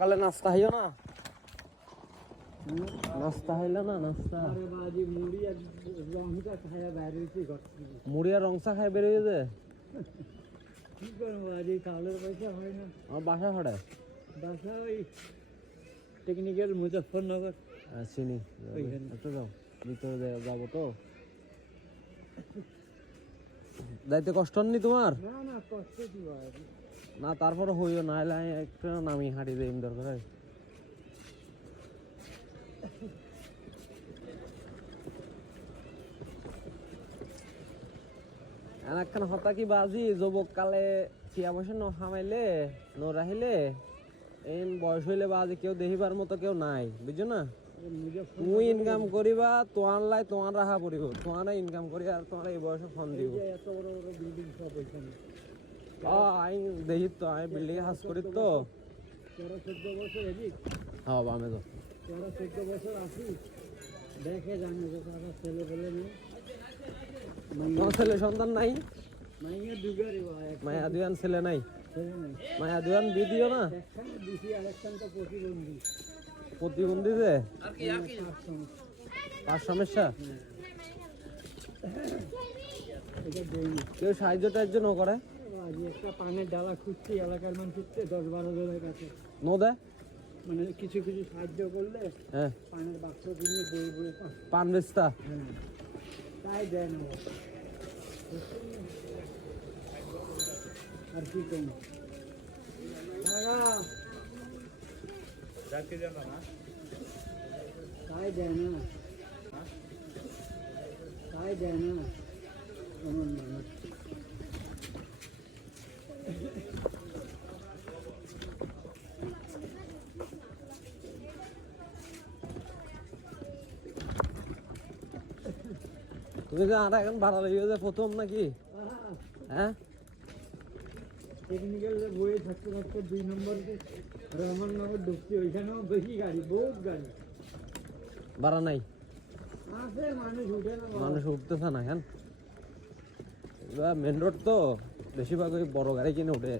সকালে নাস্তা হইও না, নাস্তা হইলো না, নাস্তা মুড়ি আর রংসা খাই বেরিয়ে যে কি করবো আজ এই চাউলের পয়সা হয় না। আমার বাসা হঠাৎ বাসা ওই টেকনিক্যাল মুজফ্ফরনগর। চিনি একটু যাও, ভিতরে যাবো তো। যাইতে কষ্ট নি তোমার? না না কষ্ট কি হয় না, তারপরে হইও না, একটু নামি হাঁটি দেই দরকার। একখান হতা কি বাজি যুবক কালে চিয়া বসে ন খামাইলে ন রাহিলে এই বয়স হইলে বাজি কেউ দেখিবার মতো কেউ নাই, বুঝছো না? তুই ইনকাম করিবা, তোমার লাই তোমার রাখা পড়িব, তোমার ইনকাম করি আর তোমার এই বয়সে ফোন দিব। এত বড় বড় বিল্ডিং সব ওইখানে আমি দেখি তো, আমি বিল্ডিং এ কাজ করি তো। 13-14 বছর এদিক, হ্যাঁ বামে তো 13-14 বছর আসি দেখে জানি যে তারা ছেলে বলে নেই। তোমার ছেলে সন্তান নাই? মাইয়া দুগারি মায়া দুয়ান ছেলে নাই? ছেলে নেই, মায়া দুয়ান দিদিও না? একখানে দিছি আর একখান তো প্রতিবন্ধী। প্রতিবন্ধী যে 5 সমস্যা। এটা দেয়নি। কেউ সাহায্য টাহায্য ন করে? আজ একটা পানের ডালা খুঁজছি এলাকার মানুষের 10-12 জনের কাছে, নো দেয় মানে কিছু কিছু সাহায্য করলে হ্যাঁ পানের বাক্স কিনে বই বই পান বেচতা। তাই দেয় না। আর কি কম তাই দেয় না, তাই দেয় না এমন মানুষ। তুমি যে আর এখন ভাড়া লইও যে প্রথম নাকি? হ্যাঁ টেকনিক্যাল বইয়ে থাকতে থাকতে 2 নম্বর রহমাননগর ঢুকছি, ওইখানেও বেশি গাড়ি, বহুত গাড়ি ভাড়া নাই, আছে, মানুষ উঠে না। মানুষ উঠতেছে না কেন? মেন রোড তো বেশিরভাগ ওই বড় গাড়ি কিনে উঠে।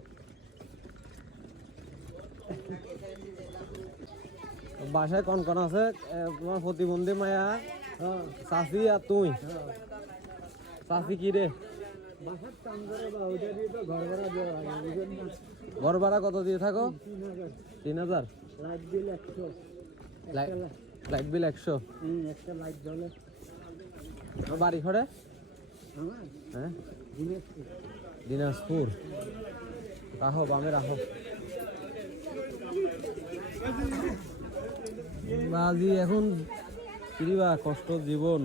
বাসায় কন কন আছে? তোমার প্রতিবন্ধী মায়া, চাষি আর তুই। চাষি কি রে? বাসার কাম করে বা ওইটা দিয়ে তো ঘর ভাড়া দেওয়া লাগে, বুঝলেন না? ঘর ভাড়া কত দিয়ে থাকো? 3000। 3000? Light bill 100। Light bill 100? একটা লাইট জ্বলে। বাড়ি ঘরে? আমার হ্যাঁ দিনাজপুর। দিনাজপুর। রাখো বামে রাখো। বাজি এখন কিরিবা কষ্ট জীবন,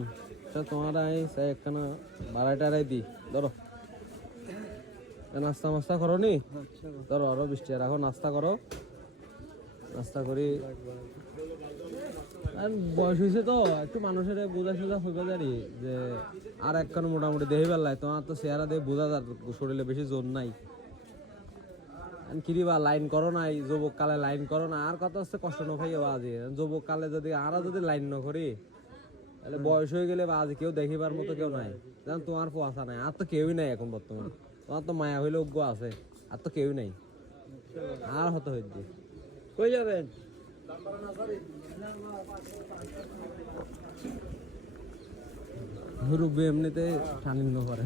তোমার একখানা বাড়াই টাড়াই দি ধরো। নাস্তা মাস্তা করো নি? ধরো আরো 20 টাকা রাখো, নাস্তা করো। নাস্তা করি, বয়স হয়েছে তো একটু মানুষের বোঝা সোজা হইবে জানি যে আর একখান মোটামুটি দেহি বেলায় তোমার তো চেহারা দিয়ে বোঝা যার শরীরে বেশি জোর নাই। কিরিবা লাইন করো নাই, যুবক কালে লাইন করো না। আর কথা হচ্ছে কষ্ট নখাইয়ে বাজি যুবক কালে যদি আরা যদি লাইন ন করি তাহলে বয়স হয়ে গেলে বাজি কেউ দেখিবার মতো কেউ নাই। যেমন তোমার পোয়াশা নাই, আর তো কেউই নাই এখন বর্তমান। তোমার তো মায়া হইলে অজ্ঞ আছে, আর তো কেউই নাই। আর হতে হইতে কই যাবেন? রুবে এমনিতে সানিন্য করে।